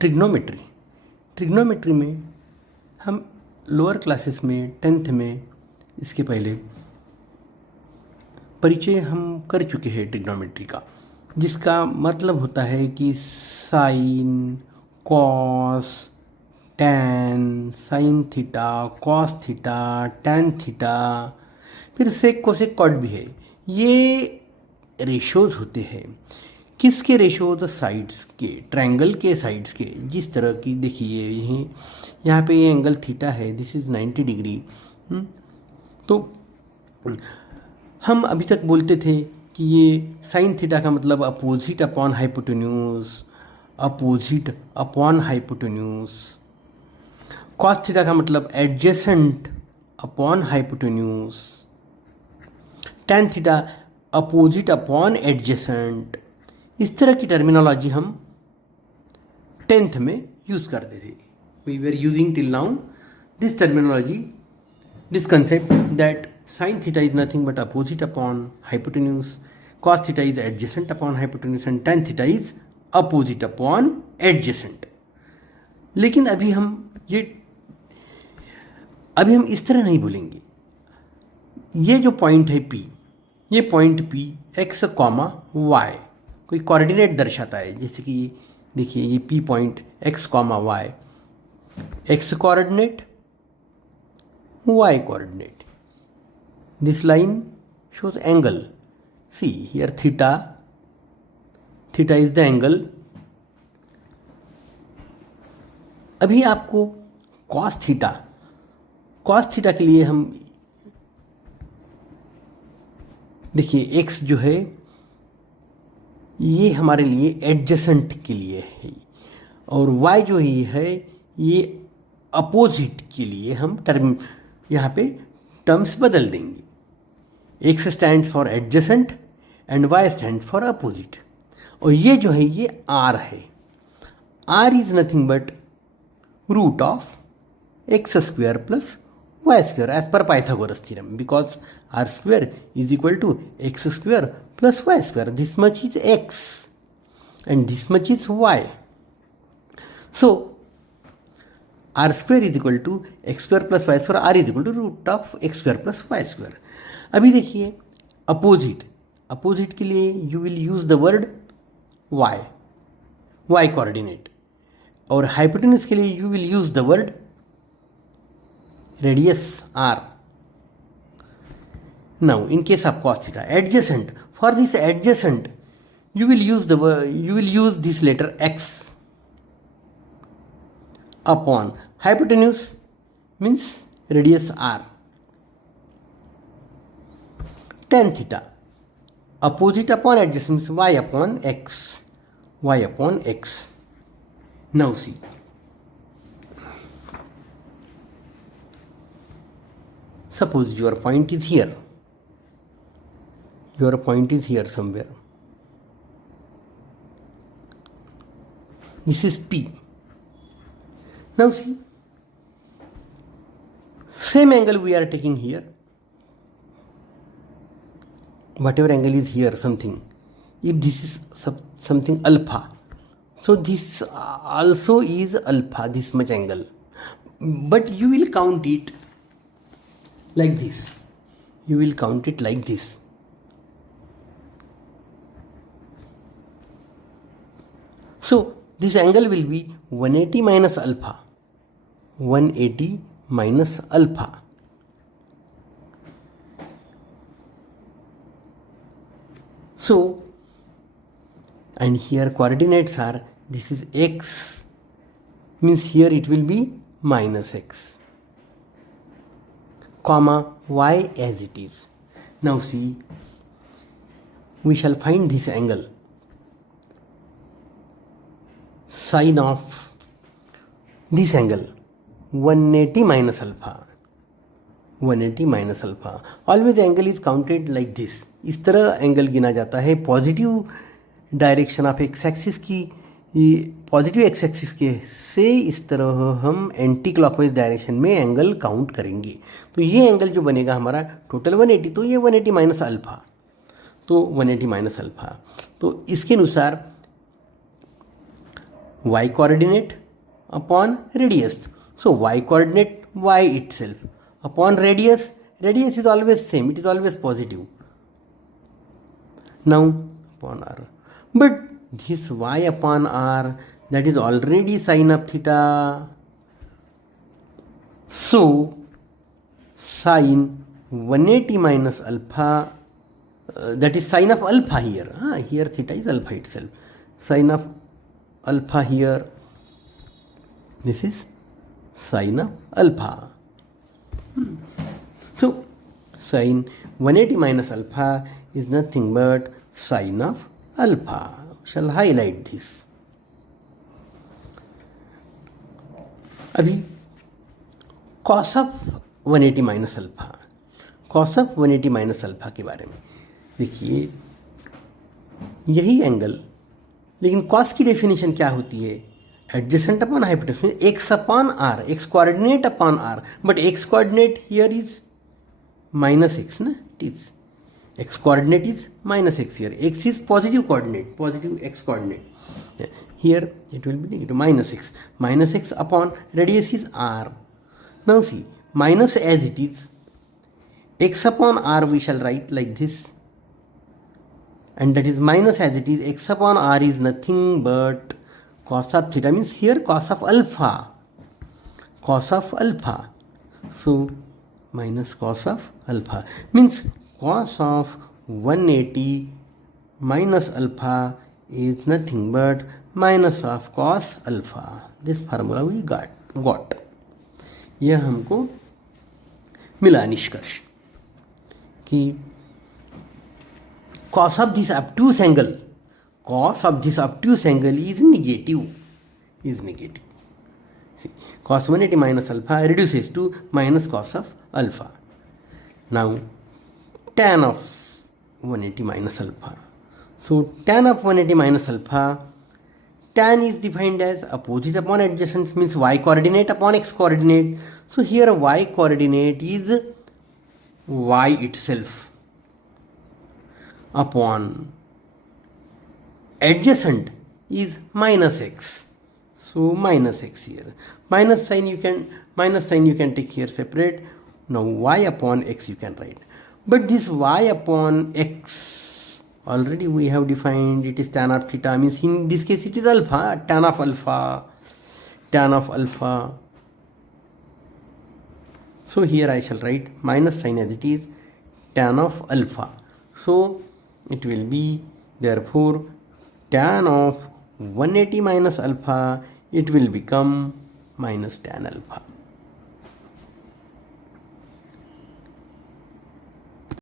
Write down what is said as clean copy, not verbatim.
Trigonometry. Trigonometry में हम lower classes में 10th में इसके पहले परिचय हम कर चुके हैं ट्रिग्नोमेट्री का, जिसका मतलब होता है कि sine, cos, tan, sine theta, cos theta, tan theta, फिर सेक कोसेक कॉट भी है। ये रेशोज़ होते हैं। किसके रेशोज़? साइड्स के, ट्रायंगल के साइड्स के। जिस तरह की देखिए यहाँ पे ये एंगल थीटा है, दिस इज़ 90 डिग्री। तो हम अभी तक बोलते थे कि ये साइन थीटा का मतलब opposite upon hypotenuse, opposite upon hypotenuse. Cos theta का मतलब adjacent upon hypotenuse. Tan theta opposite upon adjacent. इस तरह की टर्मिनोलॉजी हम 10th में यूज़ करते थे। We were using till now this terminology, this concept that sin theta is nothing but opposite upon hypotenuse, cos theta is adjacent upon hypotenuse and tan theta is opposite upon adjacent। लेकिन अभी हम इस तरह नहीं बोलेंगे। ये जो पॉइंट है P, ये पॉइंट P x, y कोई कोऑर्डिनेट दर्शाता है। जैसे कि देखिए ये P point x, y, x coordinate, y coordinate. This line shows angle. See here theta is the angle। अभी आपको cos थीटा के लिए हम देखिए x जो है ये हमारे लिए एडजेसेंट के लिए है, और y जो ही है ये अपोजिट के लिए हम यहाँ पे टर्म्स बदल देंगे। x stands for adjacent and y stand for opposite. और ये जो है ये r है। r is nothing but root of x square plus y square as per Pythagoras theorem, because r square is equal to x square plus y square. This much is x and this much is y। So r square is equal to x square plus y square, r is equal to root of x square plus y square. अभी देखिए opposite के लिए you will use the word y coordinate, और hypotenuse के लिए you will use the word radius r। Now in case of cos theta adjacent, for this adjacent you will use this letter x upon hypotenuse means radius r। tan theta opposite upon adjacent means y upon x। Now see, suppose your point is here, somewhere, this is P। Now see, same angle we are taking here, whatever angle is here, something, if this is something alpha, so this also is alpha, this much angle, but you will count it like this, so this angle will be 180 minus alpha, so, and here coordinates are, this is x, means here it will be minus x, comma y as it is. Now see, we shall find this angle, sine of this angle 180 minus alpha, always angle is counted like this। इस तरह एंगल गिना जाता है positive direction of x axis की, positive x axis के से इस तरह हम एंटी क्लॉकवाइज डायरेक्शन में एंगल काउंट करेंगे। तो ये एंगल जो बनेगा हमारा टोटल 180, तो ये 180 माइनस अल्फा, तो 180 माइनस अल्फा, तो इसके अनुसार y coordinate upon radius. So y coordinate y itself upon radius. Radius is always same, it is always positive. Now upon r, but this y upon r, that is already sine of theta. So sine 180 minus alpha, that is sine of alpha here. Here theta is alpha itself. Sine of alpha here, this is sine of alpha. So sine 180 minus alpha is nothing but sine of alpha. Shall highlight this. अभी cos of 180 minus alpha, cos of 180 minus alpha के बारे में देखिए, यही एंगल, लेकिन cos की डेफिनेशन क्या होती है? Adjacent upon hypotenuse, x upon r, x coordinate upon r, but x coordinate here is minus x ना, it is x coordinate is minus x here, x is positive coordinate, positive x coordinate, here it will be negative minus x upon radius is r. Now see, minus as it is, x upon r we shall write like this, and that is minus as it is, x upon r is nothing but cos of theta, means here cos of alpha, so minus cos of alpha, means cos of 180 minus alpha is nothing but minus of cos alpha. This formula we got. यह हमको मिला निष्कर्ष कि cos of this obtuse angle is negative. See, cos 180 minus alpha reduces to minus cos of alpha. Now tan of 180 minus alpha. So tan of 180 minus alpha, tan is defined as opposite upon adjacent, means y coordinate upon x coordinate. So here y coordinate is y itself upon adjacent is minus x. So minus x here. Minus sign you can take here separate. Now y upon x you can write. But this y upon x, already we have defined, it is tan of theta, means in this case it is alpha, tan of alpha. So here I shall write minus sign as it is, tan of alpha. So it will be therefore tan of 180 minus alpha, it will become minus tan alpha.